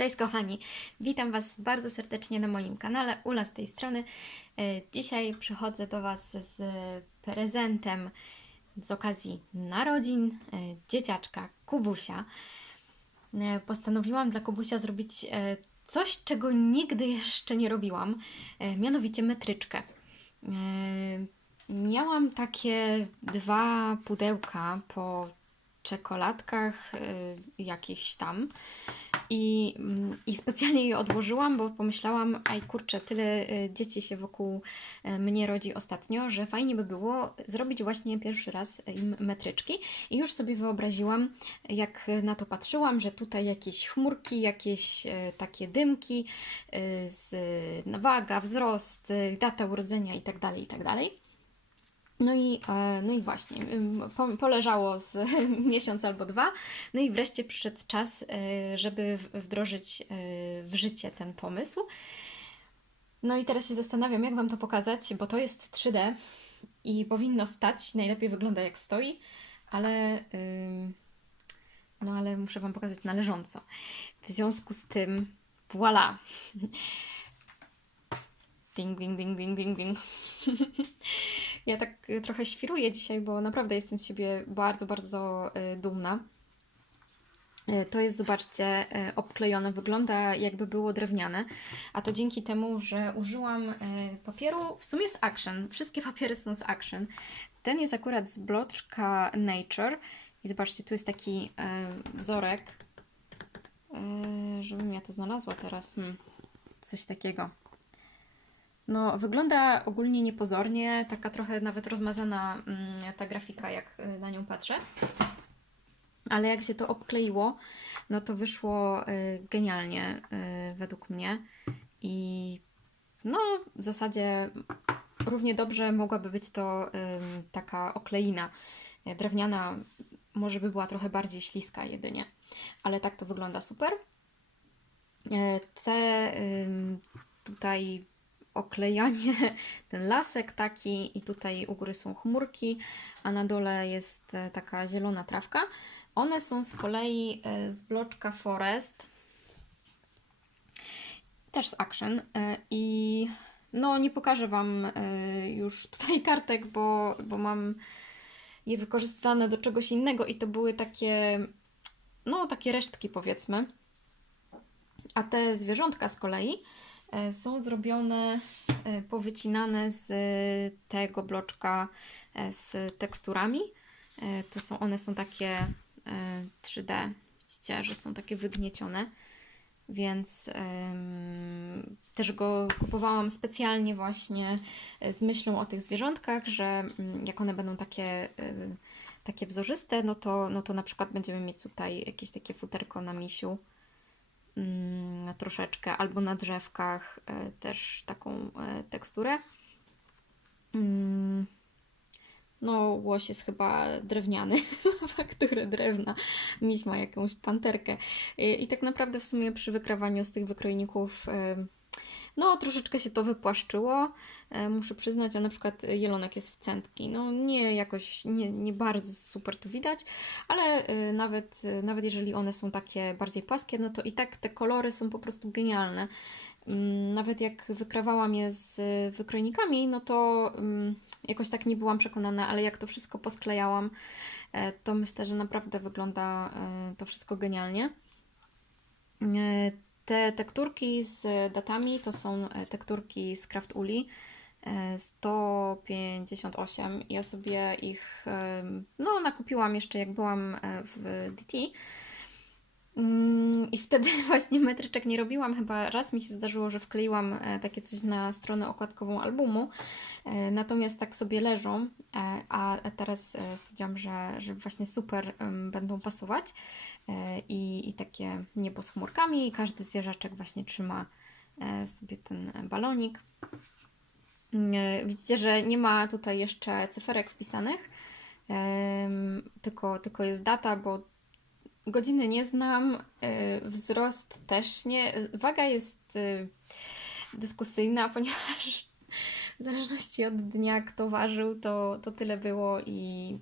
Cześć kochani, witam Was bardzo serdecznie na moim kanale, Ula z tej strony. E, Dzisiaj przychodzę do Was z prezentem z okazji narodzin e, dzieciaczka Kubusia. E, Postanowiłam dla Kubusia zrobić coś, czego nigdy jeszcze nie robiłam, mianowicie metryczkę. Miałam takie dwa pudełka po czekoladkach jakichś tam i, i specjalnie je odłożyłam, bo pomyślałam, aj kurczę, tyle y, dzieci się wokół y, mnie rodzi ostatnio, że fajnie by było zrobić właśnie pierwszy raz im metryczki. I już sobie wyobraziłam, jak na to patrzyłam, że tutaj jakieś chmurki, jakieś y, takie dymki z no, waga, wzrost, data urodzenia i tak dalej, i tak dalej. No i, e, no i właśnie, poleżało z miesiąc albo dwa, no i wreszcie przyszedł czas, e, żeby wdrożyć e, w życie ten pomysł. No i teraz się zastanawiam, jak Wam to pokazać, bo to jest 3D i powinno stać, najlepiej wygląda jak stoi, ale, no ale muszę Wam pokazać na leżąco. W związku z tym, voilà! Ding, ding, ding, ding, ding, ding. Ja tak y, trochę świruję dzisiaj, bo naprawdę jestem z siebie bardzo, bardzo y, dumna. Y, To jest, zobaczcie, obklejone, wygląda jakby było drewniane, a to dzięki temu, że użyłam papieru, w sumie z Action, wszystkie papiery są z Action. Ten jest akurat z bloczka Nature i zobaczcie, tu jest taki wzorek, żebym ja to znalazła teraz, hmm, coś takiego. No, wygląda ogólnie niepozornie, taka trochę nawet rozmazana mm, ta grafika, jak y, na nią patrzę. Ale jak się to obkleiło, no to wyszło y, genialnie y, według mnie. I no, w zasadzie równie dobrze mogłaby być to taka okleina drewniana. Może by była trochę bardziej śliska jedynie. Ale tak to wygląda super. E, Te tutaj oklejanie, ten lasek taki i tutaj u góry są chmurki, a na dole jest e, taka zielona trawka. One są z kolei e, z bloczka Forest, też z Action e, i no nie pokażę Wam już tutaj kartek, bo, bo mam je wykorzystane do czegoś innego i to były takie no takie resztki powiedzmy. A te zwierzątka z kolei są zrobione, e, powycinane z tego bloczka e, z teksturami. E, To są, one są takie e, 3D, widzicie, że są takie wygniecione, więc też go kupowałam specjalnie właśnie e, z myślą o tych zwierzątkach, że mm, jak one będą takie, e, takie wzorzyste, no to, no to na przykład będziemy mieć tutaj jakieś takie futerko na misiu troszeczkę, albo na drzewkach e, też taką e, teksturę. Mm, No, łoś jest chyba drewniany, ma fakturę drewna. Miś ma jakąś panterkę. I, tak naprawdę w sumie przy wykrawaniu z tych wykrojników no, troszeczkę się to wypłaszczyło, e, muszę przyznać, a na przykład jelonek jest w centki. No, nie jakoś, nie, nie bardzo super to widać, ale e, nawet, e, nawet jeżeli one są takie bardziej płaskie, no to i tak te kolory są po prostu genialne. Mm, Nawet jak wykrawałam je z wykrojnikami, no to mm, jakoś tak nie byłam przekonana, ale jak to wszystko posklejałam, to myślę, że naprawdę wygląda to wszystko genialnie. E, Te tekturki z datami to są e, tekturki z Craft Uli. e, 158. Ja sobie ich no, nakupiłam jeszcze jak byłam e, w DT. Mm, I wtedy właśnie metryczek nie robiłam. Chyba raz mi się zdarzyło, że wkleiłam e, takie coś na stronę okładkową albumu. E, Natomiast tak sobie leżą, e, a teraz stwierdziłam, że, że właśnie super będą pasować. I, I takie niebo z chmurkami, i każdy zwierzaczek właśnie trzyma sobie ten balonik. Nie, Widzicie, że nie ma tutaj jeszcze cyferek wpisanych, tylko, tylko jest data, bo godziny nie znam, e, wzrost też nie. Waga jest e, dyskusyjna, ponieważ w zależności od dnia, kto ważył, to, to tyle było i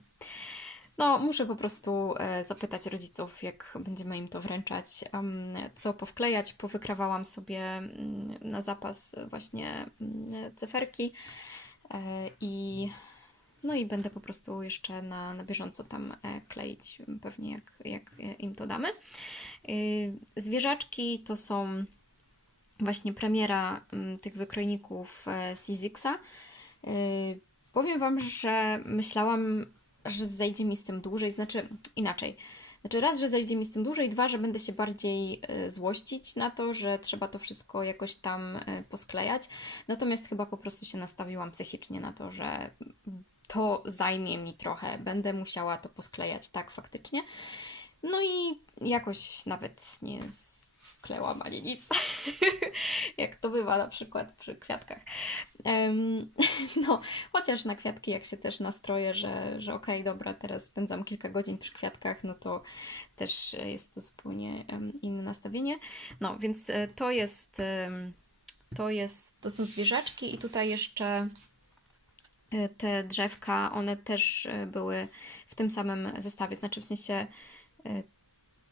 no, muszę po prostu e, zapytać rodziców, jak będziemy im to wręczać, em, co powklejać. Powykrawałam sobie mm, na zapas właśnie mm, cyferki i no i będę po prostu jeszcze na, na bieżąco tam e, kleić, pewnie jak, jak e, im to damy. Y, Zwierzaczki to są właśnie premiera tych wykrojników e, Sizixa. Y, Powiem Wam, że myślałam, że zejdzie mi z tym dłużej, znaczy inaczej. Znaczy raz, że zejdzie mi z tym dłużej, dwa, że będę się bardziej złościć na to, że trzeba to wszystko jakoś tam posklejać. Natomiast chyba po prostu się nastawiłam psychicznie na to, że to zajmie mi trochę, będę musiała to posklejać tak faktycznie. No i jakoś nawet nie sklełam ani nic, jak to bywa na przykład przy kwiatkach. Em, no, chociaż na kwiatki, jak się też nastroję, że, że okej, dobra, teraz spędzam kilka godzin przy kwiatkach, no to też jest to zupełnie inne nastawienie. No, więc e, to jest, to jest, to są zwierzaczki i tutaj jeszcze te drzewka, one też e, były w tym samym zestawie, znaczy w sensie e,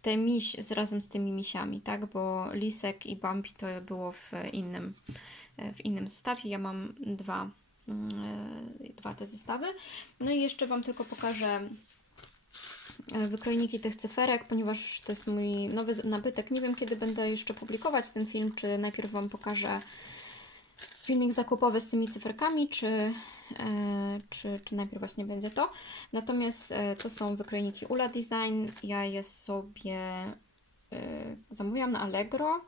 te miś z, razem z tymi misiami, tak? Bo Lisek i Bambi to było w innym, e, w innym zestawie. Ja mam dwa, mm, e, dwa te zestawy. No i jeszcze Wam tylko pokażę e, wykrojniki tych cyferek, ponieważ to jest mój nowy nabytek. Nie wiem, kiedy będę jeszcze publikować ten film, czy najpierw Wam pokażę filmik zakupowy z tymi cyferkami, czy, e, czy, czy najpierw właśnie będzie to. Natomiast e, to są wykrojniki Ula Design. Ja je sobie e, zamówiłam na Allegro.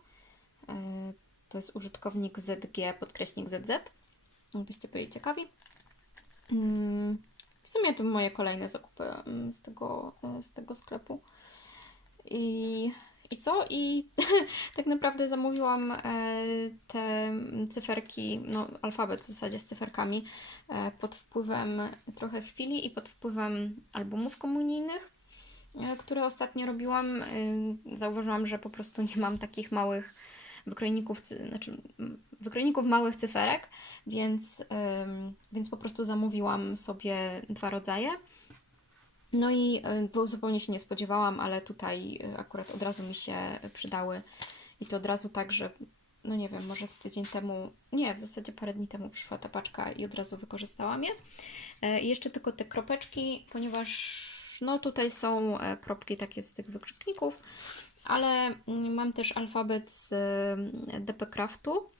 To jest użytkownik ZG, podkreśnik ZZ. Jakbyście byli ciekawi. Mm, W sumie to moje kolejne zakupy mm, z tego, z tego sklepu. I, I co? I tak naprawdę zamówiłam e, te cyferki, no alfabet w zasadzie z cyferkami, e, pod wpływem trochę chwili i pod wpływem albumów komunijnych, e, które ostatnio robiłam. Zauważyłam, że po prostu nie mam takich małych wykrojników, znaczy wykrojników małych cyferek, więc, więc po prostu zamówiłam sobie dwa rodzaje. No i y, bo zupełnie się nie spodziewałam, ale tutaj y, akurat od razu mi się przydały i to od razu tak, że no nie wiem, może z tydzień temu, nie, w zasadzie parę dni temu przyszła ta paczka i od razu wykorzystałam je. E, I jeszcze tylko te kropeczki, ponieważ no tutaj są e, kropki takie z tych wykrzykników, ale mm, mam też alfabet z y, DP Craftu,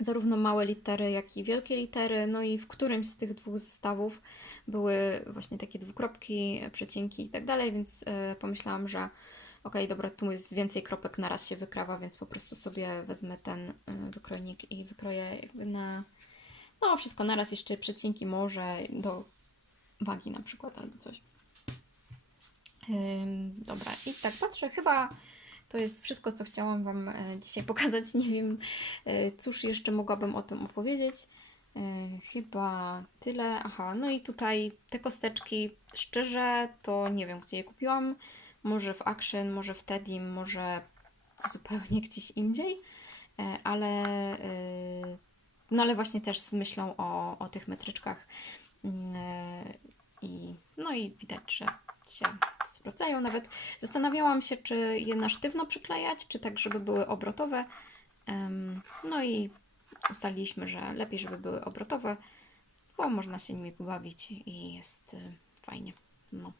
zarówno małe litery, jak i wielkie litery. No i w którymś z tych dwóch zestawów były właśnie takie dwukropki, przecinki i tak dalej, więc e, pomyślałam, że okej, dobra, tu jest więcej kropek na raz się wykrawa, więc po prostu sobie wezmę ten e, wykrojnik i wykroję jakby na no wszystko naraz, jeszcze przecinki może do wagi na przykład albo coś. Dobra, i tak patrzę, chyba to jest wszystko, co chciałam Wam e, dzisiaj pokazać. Nie wiem, e, cóż jeszcze mogłabym o tym opowiedzieć. E, Chyba tyle. Aha, no i tutaj te kosteczki, szczerze, to nie wiem, gdzie je kupiłam. Może w Action, może w Tedim, może zupełnie gdzieś indziej, ale, no ale właśnie też z myślą o, o tych metryczkach. Mm, I, no i widać, że się sprawdzają. Nawet zastanawiałam się, czy je na sztywno przyklejać, czy tak, żeby były obrotowe. No i ustaliliśmy, że lepiej, żeby były obrotowe, bo można się nimi pobawić i jest y, fajnie. No.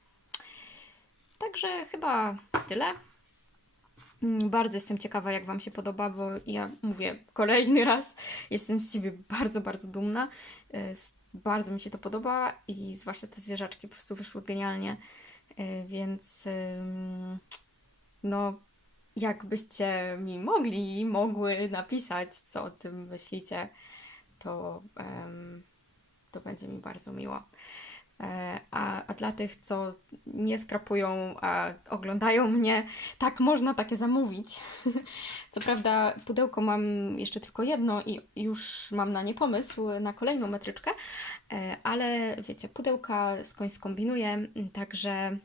Także chyba tyle. Mm, Bardzo jestem ciekawa, jak Wam się podoba, bo ja mówię kolejny raz, jestem z Ciebie bardzo, bardzo dumna. Y, Bardzo mi się to podoba i zwłaszcza te zwierzaczki po prostu wyszły genialnie, więc ym, no, jakbyście mi mogli mogły napisać, co o tym myślicie, to, to będzie mi bardzo miło. E, A, a dla tych, co nie skrapują, a oglądają mnie, tak można takie zamówić. Co prawda, pudełko mam jeszcze tylko jedno i już mam na nie pomysł na kolejną metryczkę, e, ale wiecie, pudełka skądś skombinuję, m, także.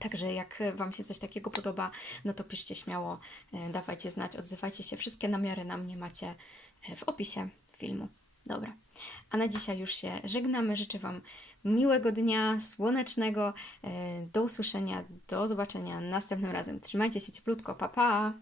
Także jak Wam się coś takiego podoba, no to piszcie śmiało, e, dawajcie znać, odzywajcie się. Wszystkie namiary na mnie macie e, w opisie filmu. Dobra. A na dzisiaj już się żegnamy. Życzę Wam miłego dnia, słonecznego. E, Do usłyszenia, do zobaczenia następnym razem. Trzymajcie się cieplutko, pa pa!